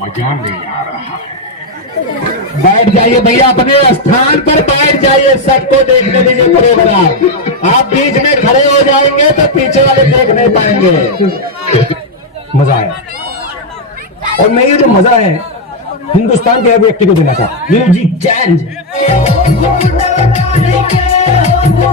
मजा नहीं आ रहा है। बैठ जाइए भैया, अपने स्थान पर बैठ जाइए, सबको देखने दीजिए प्रोग्राम। आप बीच में खड़े हो जाएंगे तो पीछे वाले देख नहीं पाएंगे। मजा आया, और मैं ये जो मजा है हिंदुस्तान के हर व्यक्ति को देना था। Music change.